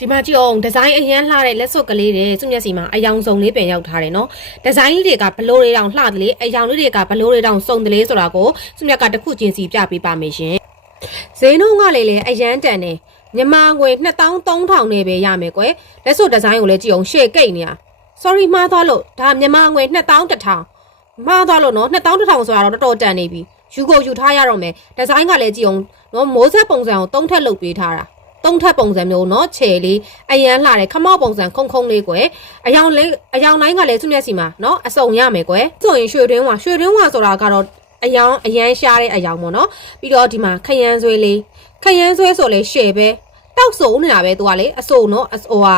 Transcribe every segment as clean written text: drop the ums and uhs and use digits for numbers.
ဒီမှာကြည့်အောင်ဒီဇိုင်းအရန်လှတဲ့လက်စွပ်ကလေးတွေသူ့မျက်စိမှာအယောင်စုံလေးပင်ရောက်ထားတယ်နော်ဒီဇိုင်းလေးတွေကဘလို့တွေတောင်လှတယ်လေအယောင်လေးတွေကဘလို့တွေတောင်စုံတယ်လေဆိုတာကိုသူ့မျက်ကတစ်ခုချင်းစီပြပေးပါမယ်ရှင်ဈေးနှုန်းကလေအရန်တန်တယ်မြန်မာငွေ2300နဲ့ပဲရမယ်ကွယ်လက်စွပ်ဒီဇိုင်းကိုလည်းကြည့်အောင်ရှေ့ကိတ်နေရ sorry မှားသွားလို့ဒါမြန်မာငွေ2100မှားသွားလို့နော်2100ဆိုတာတော့တော်တော်တန်နေပြီယူကိုယူထားရတော့မယ်ဒီဇိုင်းကလည်းကြည့်အောင်နော်မိုးဆက်ပုံစံကို3ထပ်လုပ်ပေးထားတာ3ထပ်ပုံစံမျိုးเนาะခြေလေးအရန်လှတယ်ခမောက်ပုံစံခုံခုံလေးကွယ်အယောင်တိုင်းကလည်းသူ့မျက်စီမှာเนาะအစုံရမယ်ကွယ်ဆိုရင်ရွှေတွင်းဝါဆိုတာကတော့အယောင်အရန်ရှားတဲ့အယောင်ပေါ့เนาะပြီးတော့ဒီမှာခရမ်းဆွဲလေးခရမ်းဆွဲဆိုလဲရှယ်ပဲတောက်စုံနေတာပဲသူကလေအစုံเนาะဟိုဟာ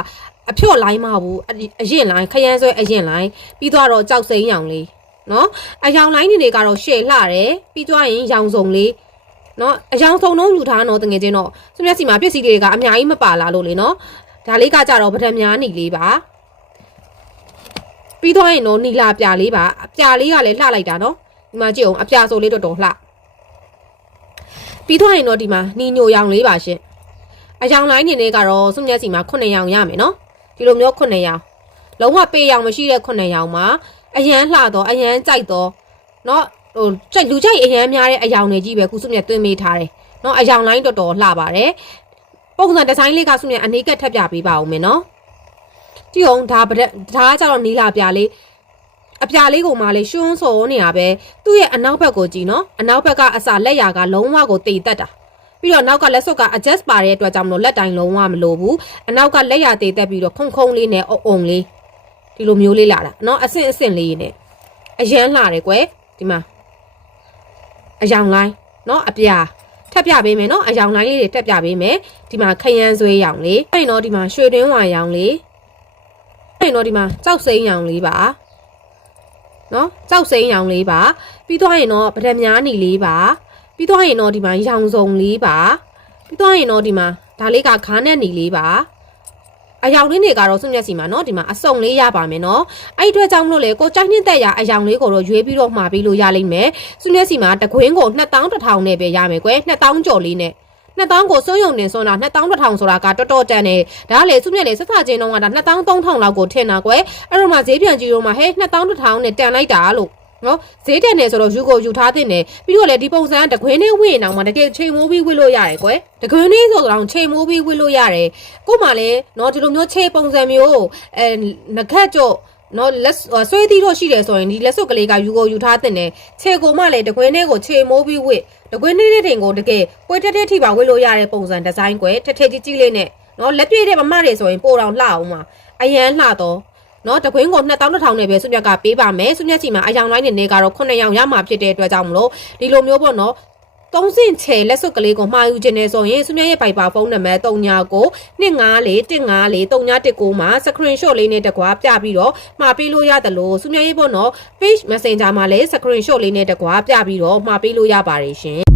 အဖြော့လိုင်းမဟုတ်ဘူးအရင်လိုင်းခရမ်းဆွဲအရင်လိုင်းပြီးတော့ကြောက်စိမ်းရောင်လေးเนาะအယောင်လိုင်းတွေကတော့ရှယ်လှတယ်ပြီးသွားရင်ရောင်စုံလေးနော်အယောင်စုံလုံးယူထားတော့တကယ်ချင်းတော့သူမျက်စီမှာပစ္စည်းတွေကအများကြီးမပါလာလို့လေနော်ဒါလေးကကြတော့ပထမများနီလေးပါပြီးတော့ရင်တော့နီလာပြလေးပါအပြလေးကလည်းလှလိုက်တာနော်ဒီမှာကြည့်အောင်အပြဆိုလေးတော်တော်လှပြီးတော့ရင်တော့ဒီမှာနီညိုရောင်လေးပါရှင်အယောင်လိုင်းနေလေးကတော့သူမျက်စီမှာ9ရောင်ရမယ်နော်ဒီလိုမျိုး9ရောင်လုံးဝပေးရောင်မရှိတဲ့9ရောင်မှာအရန်လှတော့အရန်ကြိုက်တော့နော်ဟိုလူကြိုက်အရန်များတဲ့အယောင်တွေကြီးပဲခုစုမြတ်သွင်းမိထားတယ်เนาะအယောင်လိုင်းတော်တော်လှပါတယ်ပုံစံဒီဇိုင်းလေးကစုမြတ်အနေကထပ်ပြပေးပါဦးမယ်เนาะကြည့်အောင်ဒါကကြတော့နီလာပြလေးအပြလေးကိုမှလေးရှွန်းစောနေတာပဲသူ့ရဲ့အနောက်ဘက်ကိုကြည့်เนาะအနောက်ဘက်ကအစာလက်ရာကလုံးဝကိုတိတ်တက်တာပြီးတော့နောက်ကလက်စွပ်က adjust ပါတဲ့အတွက်ကြောင့်မလို့လက်တိုင်းလုံးဝမလိုဘူးအနောက်ကလက်ရာတိတ်တက်ပြီးတော့ခုံလေးနဲ့အုံလေးဒီလိုမျိုးလေးလာတာเนาะအဆင့်လေးနဲ့အရန်လှတယ်ကွယ်ဒီမှာအယောင်လိုင်းเนาะအပြာထပ်ပြပေးမယ်เนาะအယောင်လိုင်းလေးတွေတက်ပြပေးမယ်ဒီမှာခရမ်းဆွဲရောင်လေးအဲ့တော့ဒီမှာရွှေတွင်းဝါရောင်လေးအဲ့တော့ဒီမှာကြောက်စိမ်းရောင်လေးပါเนาะကြောက်စိမ်းရောင်လေးပါပြီးသွားရင်တော့ပထမများနီလေးပါပြီးသွားရင်တော့ဒီမှာရောင်စုံလေးပါပြီးသွားရင်တော့ဒီမှာဒါလေးကခါးနဲ့နီလေးပါအယောင်လေးတွေကတော့စွန့်မျက်စီမှာเนาะဒီမှာအစုံလေးရပါမယ်เนาะအဲ့ဒီအတွက်ကြောင့်မလို့လေကိုကြိုက်နှစ်ရအယောင်လေးကိုတော့ရွေးပြီးတော့မှာပေးလို့ရလိမ့်မယ်စွန့်မျက်စီမှာတကွင်းကို2100နဲ့ပဲရမယ်ကွယ်2000ကျော်လေးနဲ့2000ကိုစိုးရုံနေစွန်းတာ2100ဆိုတာကတော်တော်တန်တယ်ဒါကလေစွန့်မျက်လေဆက်စချင်းတော့ကဒါ2300လောက်ကိုထင်တာကွယ်အဲ့တော့မှဈေးပြန်ကြည့်တော့မှဟဲ2100နဲ့တန်လိုက်တာလို့နော်ဈေးတန်နေဆိုတော့ယူကိုယူထားတဲ့နယ်ပြီးတော့လေဒီပုံစံတကွင်းနဲ့ဝေ့နေအောင်မှတကယ်ချိန်မိုးပြီးဝေ့လို့ရတယ်ကွယ်တကွင်းလေးဆိုတော့ချိန်မိုးပြီးဝေ့လို့ရတယ်ကို့မှာလေနော်ဒီလိုမျိုးချိန်ပုံစံမျိုးငခက်ကြော့နော်လက်ဆွဲသီးတော့ရှိတယ်ဆိုရင်ဒီလက်စွပ်ကလေးကယူကိုယူထားတဲ့နယ်ခြေကိုမှလေတကွင်းလေးကိုချိန်မိုးပြီးဝေ့တကွင်းလေးတဲ့တင်ကိုတကယ်ပွေတက်တက်ထိပါဝေ့လို့ရတဲ့ပုံစံဒီဇိုင်းကွယ်ထက်ကြီးကြီးလေးနဲ့နော်လက်ပြည့်တဲ့မမတွေဆိုရင်ပိုတော်လှအောင်မှာအရန်လှတော့နော်တကွင်းကို2100နဲ့ပဲစုမြတ်ကပေးပါမယ်စုမြတ်စီမှာအယောင်တိုင်းနေကတော့9ရောင်ရမှာဖြစ်တဲ့အတွက်ကြောင့်မလို့ဒီလိုမျိုးပေါ့နော်3ဆင့်ချေလက်စွပ်ကလေးကိုမှာယူခြင်းနဲ့ဆိုရင်စုမြတ်ရဲ့ပိုက်ပါဖုန်းနံပါတ်39ကို254154319မှာ screenshot လေးနဲ့တကွာပြပြီးတော့မှာပေးလို့ရတယ်လို့စုမြတ်ရဲ့ပေါ့နော် page messenger မှာလည်း screenshot လေးနဲ့တကွာပြပြီးတော့မှာပေးလို့ရပါတယ်ရှင်